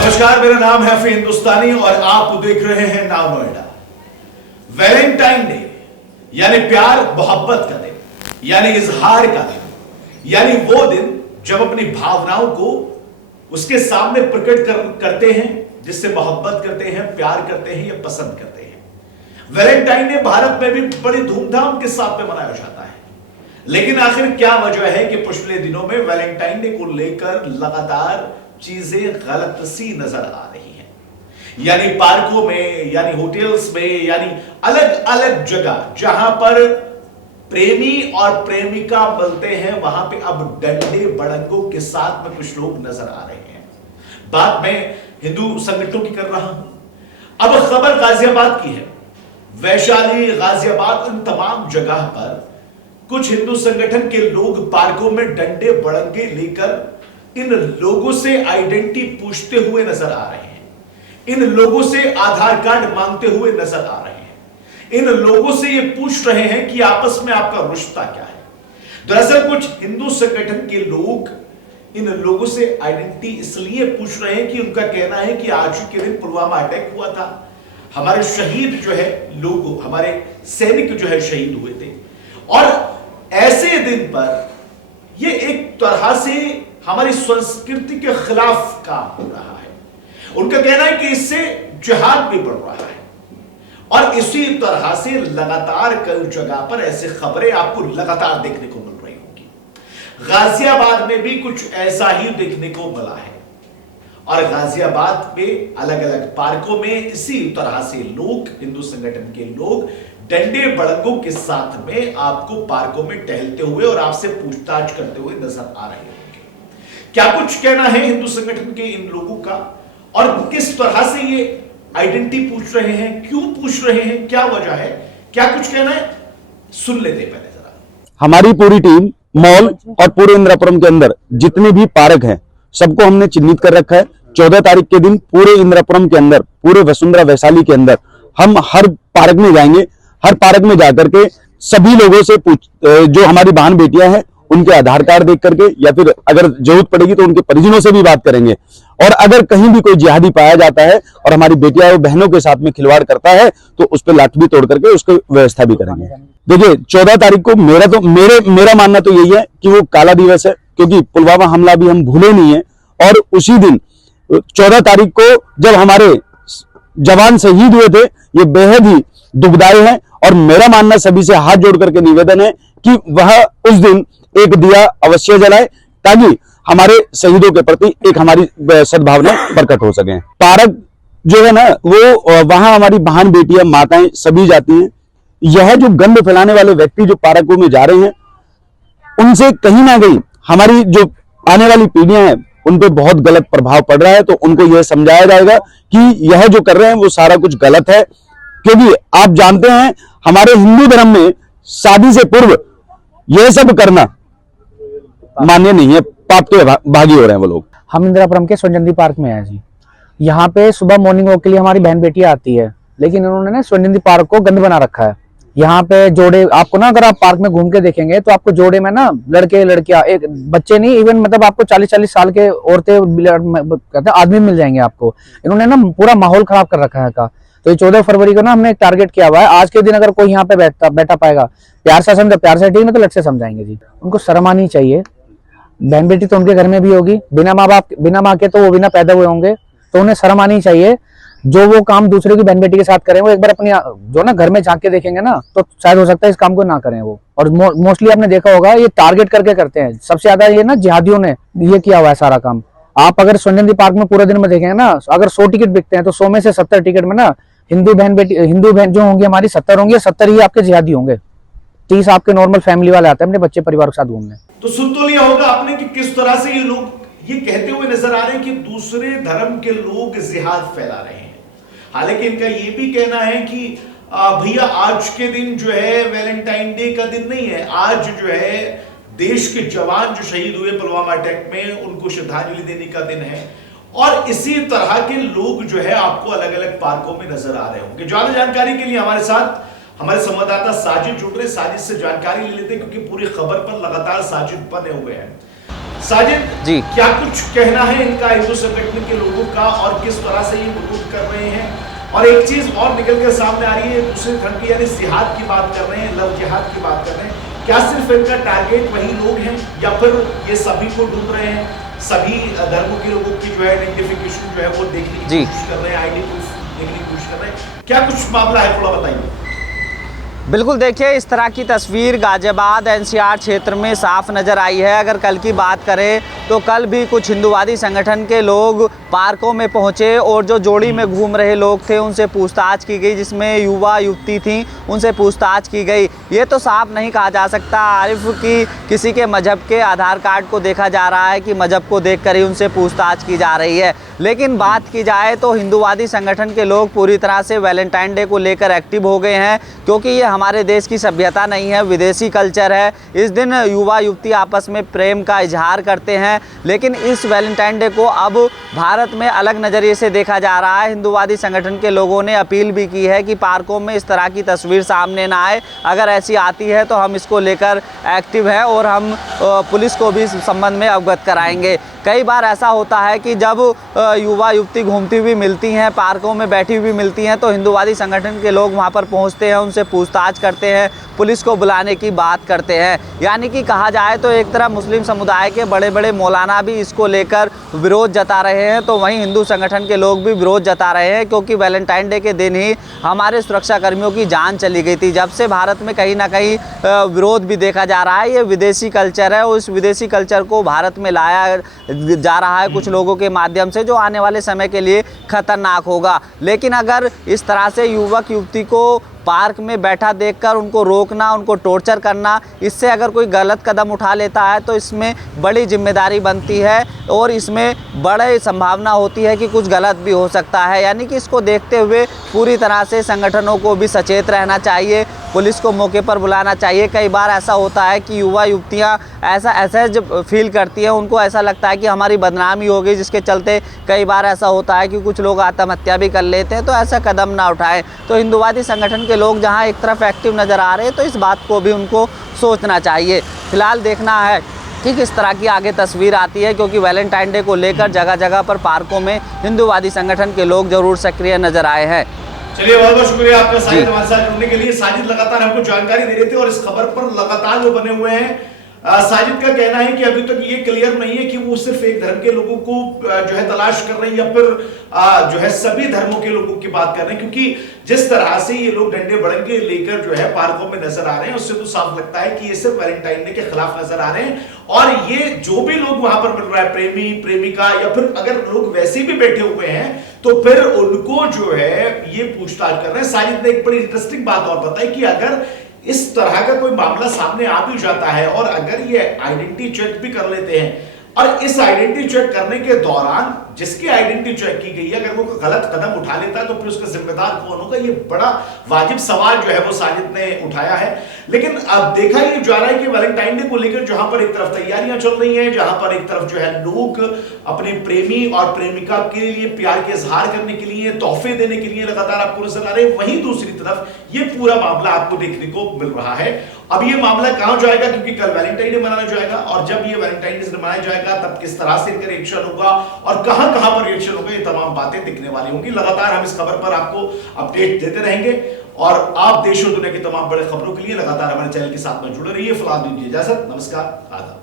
नमस्कार, मेरा नाम है फी हिंदुस्तानी और आप देख रहे हैं नाउ नोएडा। वैलेंटाइन डे यानी प्यार मोहब्बत का दिन, यानी इजहार का दिन, यानी वो दिन जब अपनी भावनाओं को उसके सामने प्रकट करते हैं, जिससे मोहब्बत करते हैं, प्यार करते हैं या पसंद करते हैं। वैलेंटाइन डे भारत में भी बड़ी धूमधाम के साथ में मनाया जाता है, लेकिन आखिर क्या वजह है कि पिछले दिनों में वैलेंटाइन डे को लेकर लगातार चीजें गलत सी नजर आ रही हैं। यानी पार्कों में, यानी होटल्स में, यानी अलग अलग जगह जहां पर प्रेमी और प्रेमिका मिलते हैं, वहां पे अब डंडे बड़ंगों के साथ में कुछ लोग नजर आ रहे हैं। बात मैं हिंदू संगठनों की कर रहा हूं। अब खबर गाजियाबाद की है। वैशाली, गाजियाबाद, इन तमाम जगह पर कुछ हिंदू संगठन के लोग पार्कों में डंडे बड़ंगे लेकर इन लोगों से आइडेंटिटी पूछते हुए नजर आ रहे हैं। इन लोगों से आधार कार्ड मांगते हुए नजर आ रहे हैं। इन लोगों से ये पूछ रहे हैं कि आपस में आपका रिश्ता क्या है। दरअसल कुछ हिंदू संगठन के लोग इन लोगों से आइडेंटिटी इसलिए पूछ रहे हैं कि उनका कहना है कि आज के दिन पुलवामा अटैक हुआ था, हमारे शहीद जो है लोग, हमारे सैनिक जो है शहीद हुए थे, और ऐसे दिन पर यह एक तरह से हमारी संस्कृति के खिलाफ काम हो रहा है। उनका कहना है कि इससे जिहाद भी बढ़ रहा है, और इसी तरह से लगातार कई जगह पर ऐसी खबरें आपको लगातार देखने को मिल रही होंगी। गाजियाबाद में भी कुछ ऐसा ही देखने को मिला है, और गाजियाबाद में अलग अलग पार्कों में इसी तरह से लोग, हिंदू संगठन के लोग डंडे बड़ंगों के साथ में आपको पार्कों में टहलते हुए और आपसे पूछताछ करते हुए नजर आ रहे हैं। क्या कुछ कहना है हिंदू संगठन के इन लोगों का, और किस तरह से ये आइडेंटिटी पूछ रहे हैं, क्यों पूछ रहे हैं, क्या वजह है, क्या कुछ कहना है, सुन लेते हैं पहले जरा। हमारी पूरी टीम मॉल और पूरे इंदिरापुरम के अंदर जितने भी पार्क हैं सबको हमने चिन्हित कर रखा है। 14 तारीख के दिन पूरे इंदिरापुरम के अंदर, पूरे वसुंधरा वैशाली के अंदर हम हर पार्क में जाएंगे। हर पार्क में जाकर के सभी लोगों से जो हमारी बहन बेटियां हैं उनके आधार कार्ड देख करके, या फिर अगर जरूरत पड़ेगी तो उनके परिजनों से भी बात करेंगे। और अगर कहीं भी कोई जिहादी पाया जाता है और हमारी बेटियां और बहनों के साथ में खिलवाड़ करता है तो उस पर लाठी भी तोड़ करके उसकी व्यवस्था भी करेंगे। देखिए 14 तारीख को मेरा मानना तो यही है कि वो काला दिवस है, क्योंकि पुलवामा हमला भी हम भूले नहीं है। और उसी दिन 14 तारीख को जब हमारे जवान शहीद हुए थे, ये बेहद ही दुखदायी है। और मेरा मानना सभी से हाथ जोड़ करके निवेदन है कि वह उस दिन एक दिया अवश्य जलाए, ताकि हमारे शहीदों के प्रति एक हमारी सद्भावना प्रकट हो सके। पार्क जो है ना, वो वहां हमारी बहन बेटियां, माताएं सभी जाती हैं। यह जो गंद फैलाने वाले व्यक्ति जो पार्कों में जा रहे हैं, उनसे कहीं ना कहीं हमारी जो आने वाली पीढ़ियां हैं उन पे बहुत गलत प्रभाव पड़ रहा है। तो उनको यह समझाया जाएगा कि यह जो कर रहे हैं वो सारा कुछ गलत है, क्योंकि आप जानते हैं हमारे हिंदू धर्म में शादी से पूर्व यह सब करना मान्य नहीं है। पाप के भागी हो रहे हैं वो लोग। हम इंदिरापुरम के स्वर्ण पार्क में हैं जी। यहाँ पे सुबह मॉर्निंग वॉक के लिए हमारी बहन बेटियां आती है, लेकिन इन्होंने ना स्वर्ण पार्क को गंद बना रखा है। यहाँ पे जोड़े आपको ना, अगर आप पार्क में घूम के देखेंगे तो आपको जोड़े में ना लड़के लड़कियां, एक बच्चे नहीं, इवन मतलब आपको 40-40 साल के औरतें कहते आदमी मिल जाएंगे आपको। इन्होंने ना पूरा माहौल खराब कर रखा है का। तो 14 फरवरी को ना हमने एक टारगेट किया हुआ है। आज के दिन अगर कोई यहाँ पे बैठा पाएगा, प्यार से समझे, प्यार से ठीक, ना तो लट से समझाएंगे जी। उनको शर्म आनी चाहिए। बहन बेटी तो उनके घर में भी होगी, बिना माँ के तो वो बिना पैदा हुए होंगे, तो उन्हें शर्म आनी चाहिए। जो वो काम दूसरे की बहन बेटी के साथ करें, वो एक बार अपनी जो ना घर में झांक के देखेंगे ना, तो शायद हो सकता है इस काम को ना करें वो। और मोस्टली आपने देखा होगा ये टारगेट करके करते हैं। सबसे ज्यादा ये ना जिहादियों ने ये किया हुआ है सारा काम। आप अगर स्वर्ण पार्क में पूरे दिन में देखेंगे ना, अगर 100 टिकट बिकते हैं तो 100 में से 70 टिकट में ना हिंदू बहन जो होंगी हमारी 70 होंगी, 70 ही आपके जिहादी होंगे। 30 आपके नॉर्मल फैमिली वाले आते हैं अपने बच्चे परिवार के साथ घूमने। तो सुन तो लिया होगा आपने कि किस तरह से ये लोग ये कहते हुए नजर आ रहे हैं कि दूसरे धर्म के लोग जिहाद फैला रहे हैं। हालांकि इनका ये भी कहना है कि भैया आज के दिन जो है वैलेंटाइन डे का दिन नहीं है, आज जो है देश के जवान जो शहीद हुए पुलवामा अटैक में उनको श्रद्धांजलि देने का दिन है। और इसी तरह के लोग जो है आपको अलग अलग पार्कों में नजर आ रहे होंगे। ज्यादा जानकारी के लिए हमारे साथ हमारे संवाददाता साजिद जुड़ रहे, साजिद से जानकारी ले लेते हैं, क्योंकि पूरी खबर पर लगातार साजिद बने हुए हैं। साजिद जी। क्या कुछ कहना है इनका हिंदू संगठन के लोगों का और किस तरह से ये विरोध कर रहे हैं? और एक चीज और निकल कर सामने आ रही है, दूसरे धर्म की यानी जिहाद की बात कर रहे हैं, लव जिहाद की बात कर रहे हैं। क्या सिर्फ इनका टारगेट वही लोग हैं या फिर ये सभी को ढूंढ रहे हैं? सभी धर्मों के लोगों की जो है आइडेंटिफिकेशन जो है वो देखने की कोशिश कर रहे हैं, आईडी प्रूफ देखने की कोशिश कर रहे हैं। क्या कुछ मामला है, थोड़ा बताइए। बिल्कुल, देखिए इस तरह की तस्वीर गाजियाबाद एनसीआर क्षेत्र में साफ नज़र आई है। अगर कल की बात करें तो कल भी कुछ हिंदूवादी संगठन के लोग पार्कों में पहुंचे और जो जोड़ी में घूम रहे लोग थे उनसे पूछताछ की गई, जिसमें युवा युवती थी उनसे पूछताछ की गई। ये तो साफ नहीं कहा जा सकता आरिफ कि किसी के मजहब के आधार कार्ड को देखा जा रहा है कि मजहब को देखकर ही उनसे पूछताछ की जा रही है। लेकिन बात की जाए तो हिंदूवादी संगठन के लोग पूरी तरह से वैलेंटाइन डे को लेकर एक्टिव हो गए हैं, क्योंकि ये हमारे देश की सभ्यता नहीं है, विदेशी कल्चर है। इस दिन युवा युवती आपस में प्रेम का इजहार करते हैं, लेकिन इस वैलेंटाइन डे को अब भारत में अलग नज़रिए से देखा जा रहा है। हिंदूवादी संगठन के लोगों ने अपील भी की है कि पार्कों में इस तरह की तस्वीर सामने ना आए, अगर ऐसी आती है तो हम इसको लेकर एक्टिव हैं और हम पुलिस को भी इस संबंध में अवगत कराएंगे। कई बार ऐसा होता है कि जब युवा युवती घूमती हुई मिलती हैं, पार्कों में बैठी हुई मिलती हैं, तो हिंदूवादी संगठन के लोग वहां पर पहुंचते हैं, उनसे पूछताछ करते हैं, पुलिस को बुलाने की बात करते हैं। यानी कि कहा जाए तो एक तरफ मुस्लिम समुदाय के बड़े बड़े मौलाना भी इसको लेकर विरोध जता रहे हैं, तो वहीं हिंदू संगठन के लोग भी विरोध जता रहे हैं, क्योंकि वैलेंटाइन डे के दिन ही हमारे सुरक्षा कर्मियों की जान चली गई थी। जब से भारत में कहीं ना कहीं विरोध भी देखा जा रहा है। ये विदेशी कल्चर है, उस विदेशी कल्चर को भारत में लाया जा रहा है कुछ लोगों के माध्यम से, जो आने वाले समय के लिए खतरनाक होगा। लेकिन अगर इस तरह से युवक युवती को पार्क में बैठा देखकर उनको रोकना, उनको टॉर्चर करना, इससे अगर कोई गलत कदम उठा लेता है तो इसमें बड़ी जिम्मेदारी बनती है और इसमें बड़ी संभावना होती है कि कुछ गलत भी हो सकता है। यानी कि इसको देखते हुए पूरी तरह से संगठनों को भी सचेत रहना चाहिए, पुलिस को मौके पर बुलाना चाहिए। कई बार ऐसा होता है कि युवा युवतियाँ ऐसा जब फील करती हैं, उनको ऐसा लगता है कि हमारी बदनामी हो गई, जिसके चलते कई बार ऐसा होता है कि कुछ लोग आत्महत्या भी कर लेते हैं। तो ऐसा कदम ना उठाएं। तो हिंदूवादी संगठन के लोग जहां एक तरफ एक्टिव नज़र आ रहे हैं, तो इस बात को भी उनको सोचना चाहिए। फिलहाल देखना है कि किस तरह की आगे तस्वीर आती है, क्योंकि वैलेंटाइन डे को लेकर जगह जगह पर पार्कों में हिंदूवादी संगठन के लोग जरूर सक्रिय नजर आए हैं। चलिए, बहुत बहुत शुक्रिया आपका साजिद हमारे साथ जुड़ने के लिए। साजिद लगातार हमको जानकारी दे रहे थे और इस खबर पर लगातार जो बने हुए हैं। साजिद का कहना है कि अभी तक ये क्लियर नहीं है कि वो सिर्फ एक धर्म के लोगों को जो है तलाश कर रहे हैं या फिर जो है सभी धर्मों के लोगों की बात कर रहे हैं, क्योंकि जिस तरह से ये लोग डंडे बड़ंगे लेकर जो है पार्कों में नजर आ रहे हैं, उससे तो साफ लगता है कि ये सिर्फ वैलेंटाइन डे के खिलाफ नजर आ रहे हैं। और ये जो भी लोग वहां पर मिल रहा है, प्रेमी प्रेमिका या फिर अगर लोग वैसे भी बैठे हुए हैं, तो फिर उनको जो है ये पूछताछ कर रहे हैं। साजिद ने एक बड़ी इंटरेस्टिंग बात और बताई कि अगर इस तरह का कोई मामला सामने आ भी जाता है और अगर ये आइडेंटिटी चेक भी कर लेते हैं, और इस आइडेंटिटी चेक करने के दौरान जिसकी आइडेंटिटी चेक की गई है, अगर वो गलत कदम उठा लेता है तो फिर उसका जिम्मेदार कौन होगा? ये बड़ा वाजिब सवाल जो है वो साजिद ने उठाया है। लेकिन अब देखा ये जा रहा है कि वैलेंटाइन डे को लेकर जहां पर एक तरफ तैयारियां चल रही हैं, जहां पर एक तरफ जो है लोग अपने प्रेमी और प्रेमिका के लिए प्यार के इजहार करने के लिए, तोहफे देने के लिए लगातार आपको नजर आ रहे हैं, वहीं दूसरी तरफ ये पूरा मामला आपको देखने को मिल रहा है। अब ये मामला कहां जाएगा, क्योंकि कल वैलेंटाइन डे मनाया जाएगा और जब ये वैलेंटाइन डे मनाया जाएगा तब किस तरह से इनका रिएक्शन होगा और कहां पर रिएक्शन होगा, ये तमाम बातें दिखने वाली होंगी। लगातार हम इस खबर पर आपको अपडेट देते रहेंगे और आप देश और दुनिया की तमाम बड़े खबरों के लिए लगातार हमारे चैनल के साथ में जुड़े रहिए। फिलहाल दीजिए इजाजत, नमस्कार, आदाब।